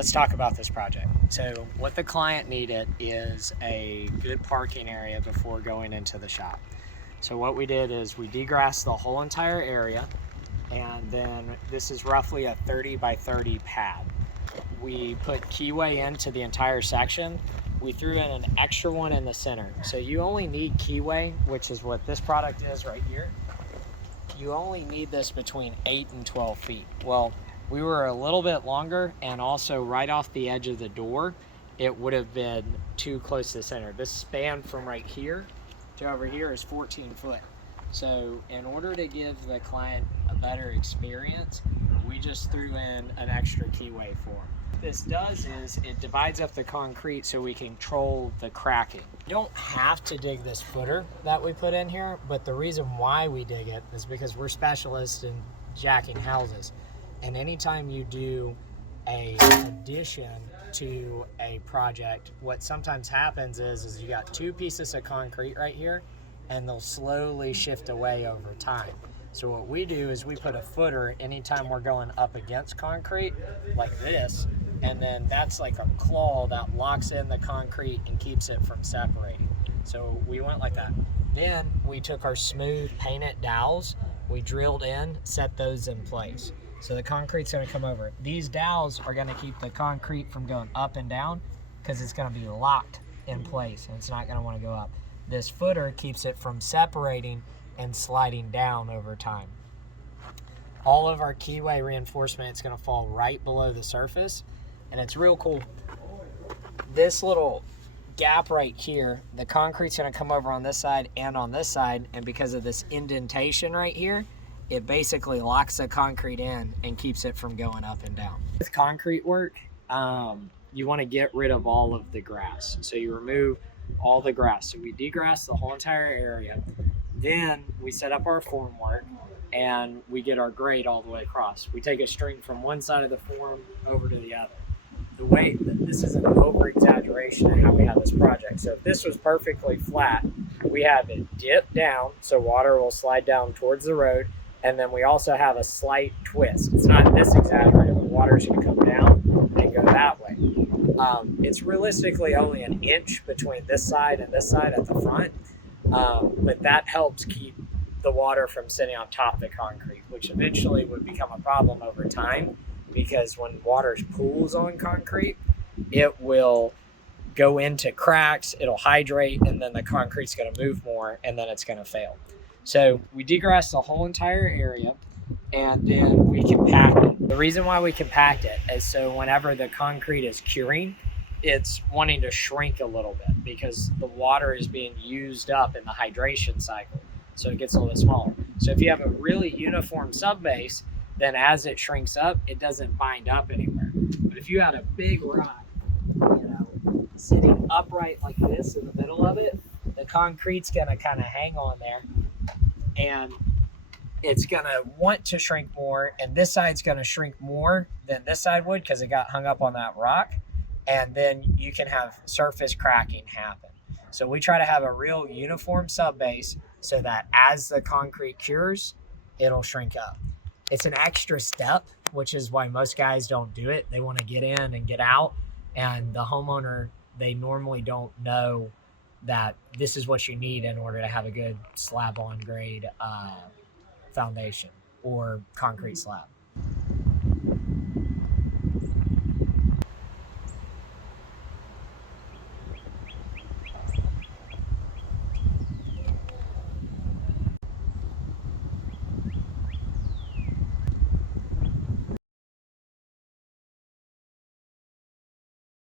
Let's talk about this project. So what the client needed is a good parking area before going into the shop. So what we did is we degrassed the whole entire area, and then this is roughly a 30 by 30 pad. We put keyway into the entire section. We threw in an extra one in the center. So you only need keyway, which is what this product is right here. You only need this between 8 and 12 feet. Well, we were a little bit longer, and also right off the edge of the door, it would have been too close to the center. This span from right here to over here is 14 foot. So in order to give the client a better experience, we just threw in an extra keyway for them. What this does is it divides up the concrete so we can control the cracking. You don't have to dig this footer that we put in here, but the reason why we dig it is because we're specialists in jacking houses. And anytime you do a addition to a project, what sometimes happens is you got two pieces of concrete right here, and they'll slowly shift away over time. So what we do is we put a footer anytime we're going up against concrete like this, and then that's like a claw that locks in the concrete and keeps it from separating. So we went like that. Then we took our smooth painted dowels, we drilled in, set those in place. So the concrete's gonna come over. These dowels are gonna keep the concrete from going up and down because it's gonna be locked in place and it's not gonna wanna go up. This footer keeps it from separating and sliding down over time. All of our keyway reinforcement is gonna fall right below the surface, and it's real cool. This little gap right here, the concrete's gonna come over on this side and on this side, and because of this indentation right here, it basically locks the concrete in and keeps it from going up and down. With concrete work, you want to get rid of all of the grass. So you remove all the grass. So we degrass the whole entire area. Then we set up our formwork and we get our grade all the way across. We take a string from one side of the form over to the other. The way that this is an over exaggeration of how we have this project. So if this was perfectly flat, we have it dip down so water will slide down towards the road. And then we also have a slight twist. It's not this exaggerated, but water's gonna come down and go that way. It's realistically only an inch between this side and this side at the front, but that helps keep the water from sitting on top of the concrete, which eventually would become a problem over time, because when water pools on concrete, it will go into cracks, it'll hydrate, and then the concrete's gonna move more, and then it's gonna fail. So we degrass the whole entire area, and then we compact it. The reason why we compact it is so whenever the concrete is curing, it's wanting to shrink a little bit because the water is being used up in the hydration cycle. So it gets a little bit smaller. So if you have a really uniform subbase, then as it shrinks up, it doesn't bind up anywhere. But if you had a big rock, sitting upright like this in the middle of it, the concrete's gonna kind of hang on there, and it's gonna want to shrink more, and this side's gonna shrink more than this side would because it got hung up on that rock, and then you can have surface cracking happen. So we try to have a real uniform subbase so that as the concrete cures, it'll shrink up. It's an extra step, which is why most guys don't do it. They want to get in and get out, and the homeowner, they normally don't know that this is what you need in order to have a good slab on grade foundation or concrete slab.